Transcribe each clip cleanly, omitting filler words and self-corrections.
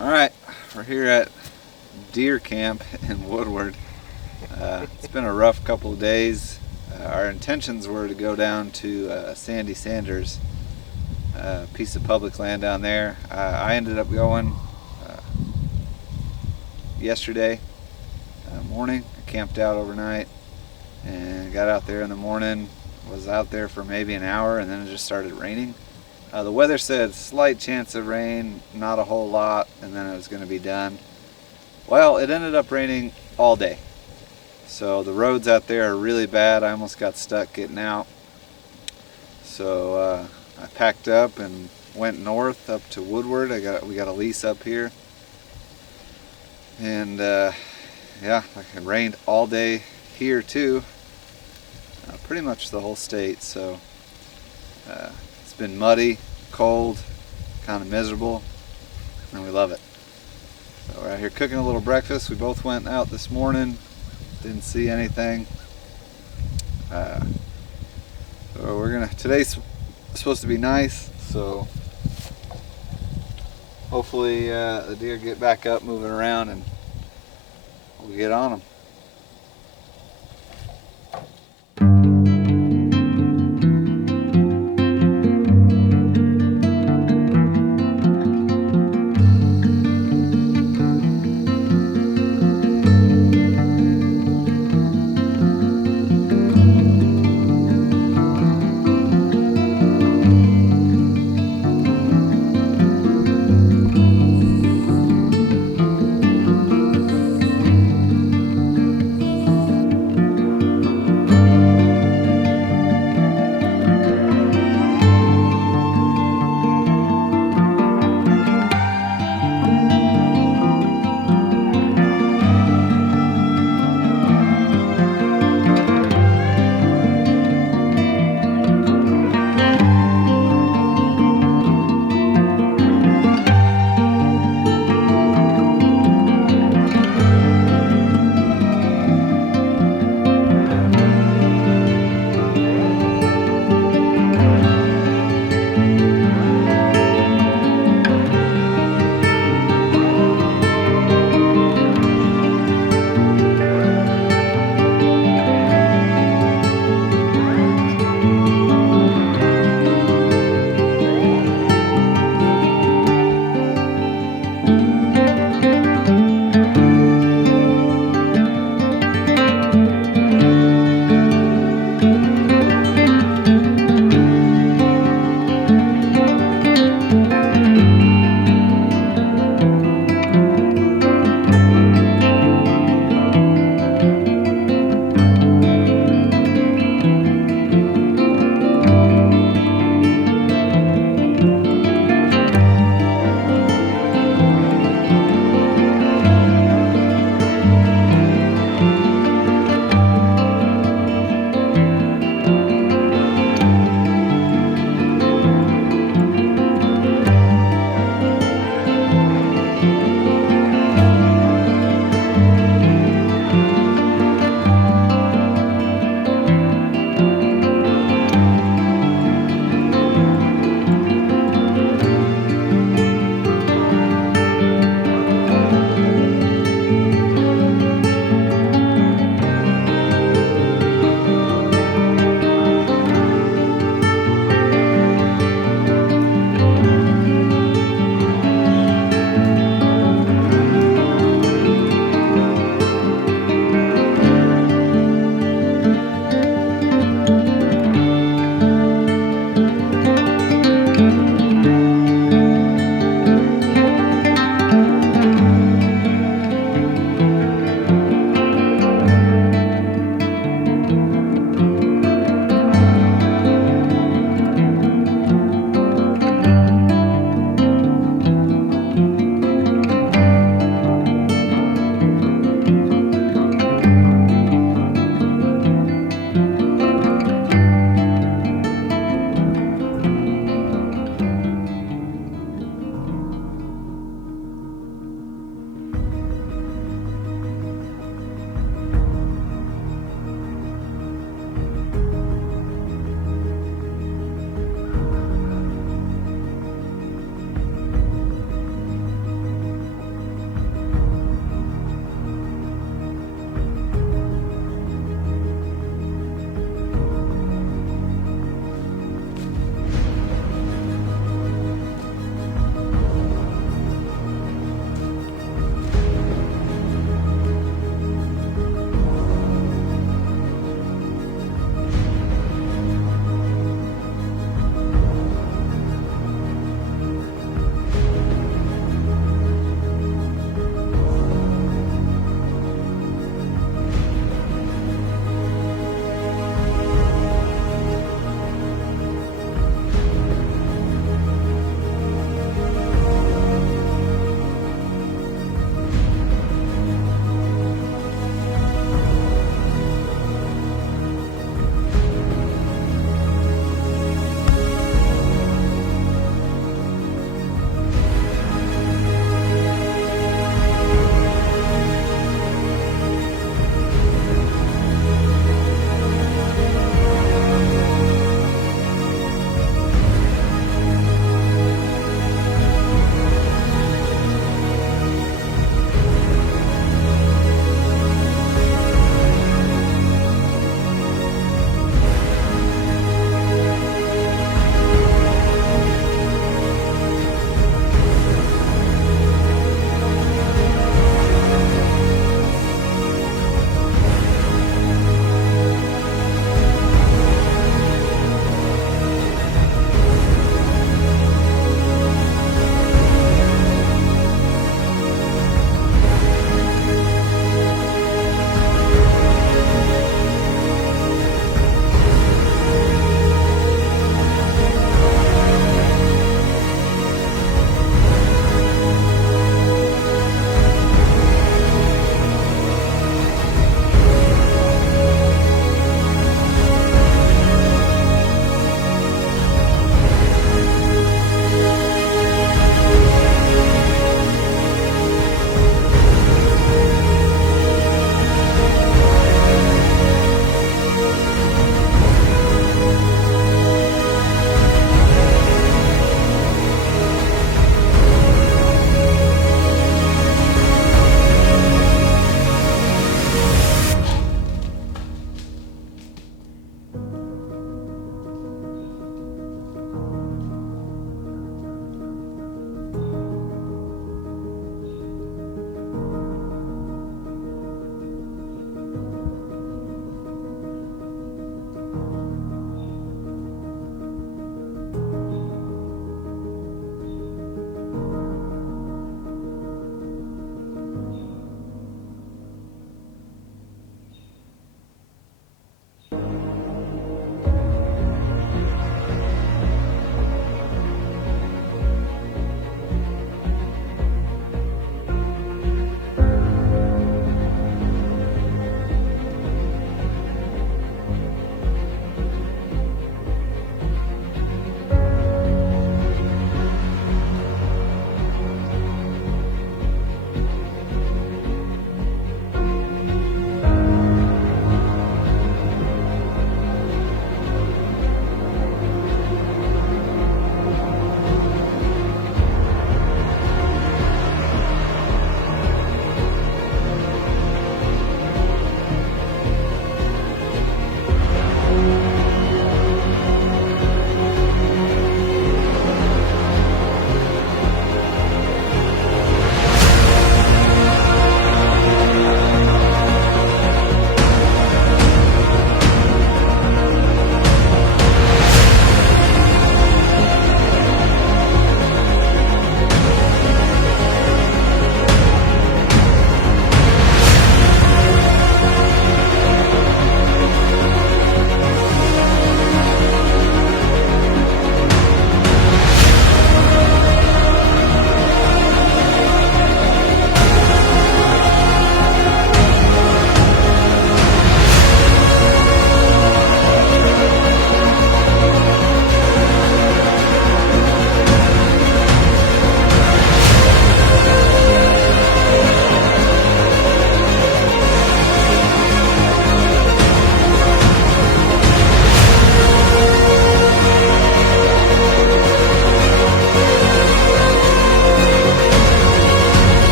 Alright, we're here at deer camp in Woodward. It's been a rough couple of days. Our intentions were to go down to Sandy Sanders, a piece of public land down there. I ended up going yesterday morning. I camped out overnight and got out there in the morning. Was out there for maybe an hour and then it just started raining. The weather said slight chance of rain, not a whole lot, and then it was going to be done. Well, it ended up raining all day. So the roads out there are really bad. I almost got stuck getting out. So I packed up and went north up to Woodward. We got a lease up here. And yeah, it rained all day here too. Pretty much the whole state. So it's been muddy, cold, kind of miserable, and we love it. So we're out here cooking a little breakfast. We both went out this morning, didn't see anything. So today's supposed to be nice, so hopefully the deer get back up moving around and we'll get on them.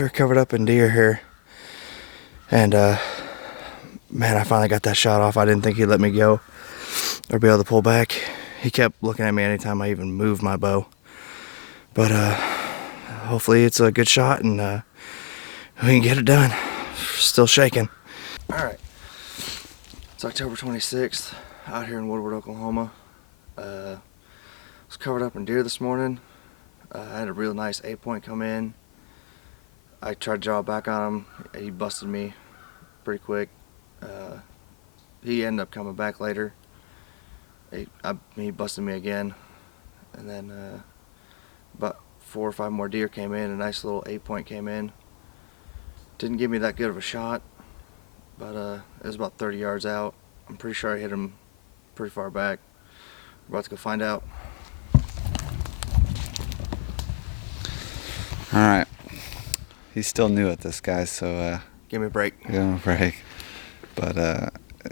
we were covered up in deer here, and man, I finally got that shot off. I didn't think he'd let me go or be able to pull back. He kept looking at me anytime I even moved my bow. But hopefully it's a good shot and we can get it done. Still shaking. All right, it's October 26th, out here in Woodward, Oklahoma. Was covered up in deer this morning. I had a real nice 8-point come in. I tried to draw back on him. He busted me pretty quick. He ended up coming back later. He busted me again, and then about 4 or 5 more deer came in. A nice little 8-point came in. Didn't give me that good of a shot, but it was about 30 yards out. I'm pretty sure I hit him pretty far back. We're about to go find out. All right. He's still new at this, guys, so Give me a break. give him a break. But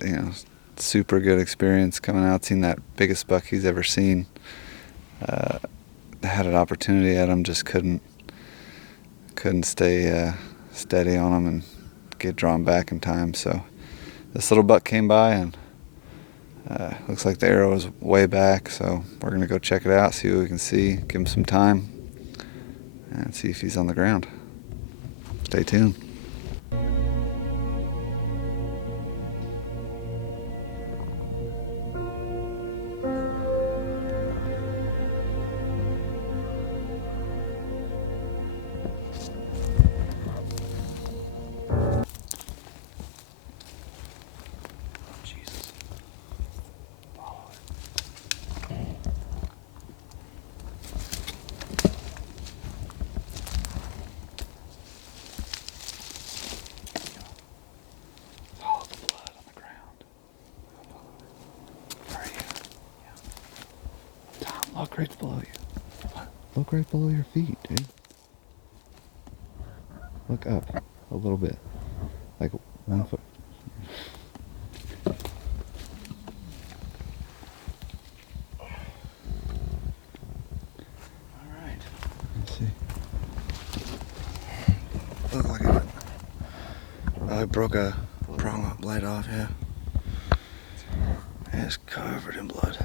you know, super good experience coming out, seeing that biggest buck he's ever seen. Had an opportunity at him, just couldn't stay steady on him and get drawn back in time. So this little buck came by, and looks like the arrow is way back, so we're gonna go check it out, see what we can see, give him some time, and see if he's on the ground. Stay tuned. Jesus. Follow it. Follow the blood on the ground. Where are you? Yeah. Tom, look right below you. What? Look right below your feet, dude. Look up a little bit. Like 1 foot. Alright. Let's see. Look like it. I broke a prong blade off, yeah. It's covered in blood.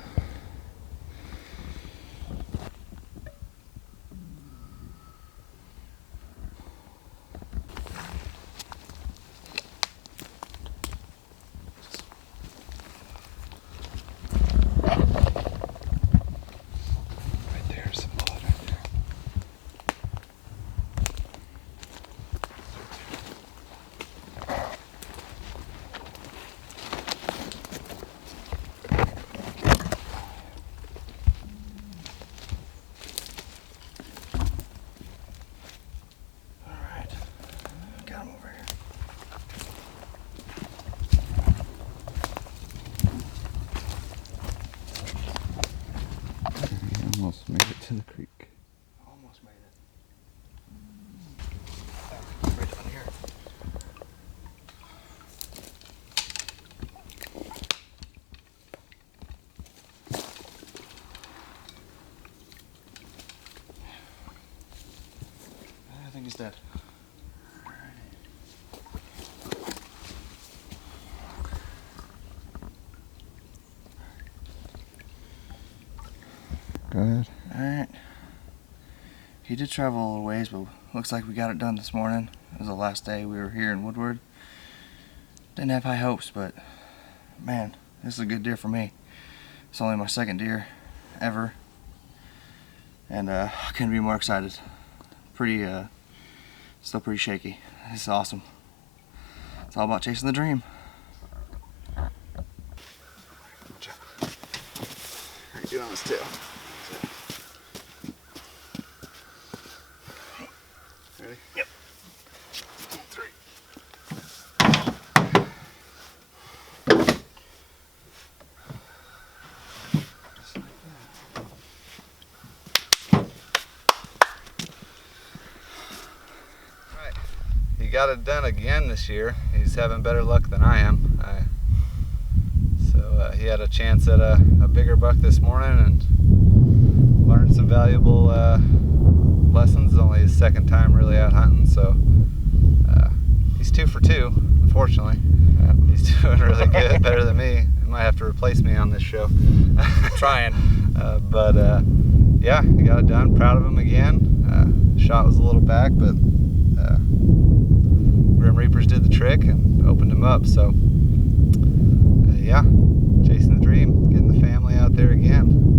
Right there's some blood right there. Alright. Got him over here. He almost made it to the creek. Almost made it. Right down here. I think he's dead. Go ahead. Alright. He did travel a little ways, but looks like we got it done this morning. It was the last day we were here in Woodward. Didn't have high hopes, but man, this is a good deer for me. It's only my second deer ever, and I couldn't be more excited. Still pretty shaky. This is awesome. It's all about chasing the dream. Good job. How you doing on his tail? Ready? Yep. 3. Just like that. Right. He got it done again this year. He's having better luck than I am. So he had a chance at a bigger buck this morning and learned some valuable lessons. It's only his second time really out hunting, so he's 2 for 2, unfortunately. Yeah. He's doing really good, better than me. He might have to replace me on this show. Trying. But yeah, he got it done. Proud of him again. Shot was a little back, but Grim Reapers did the trick and opened him up. So yeah, chasing the dream, getting the family out there again.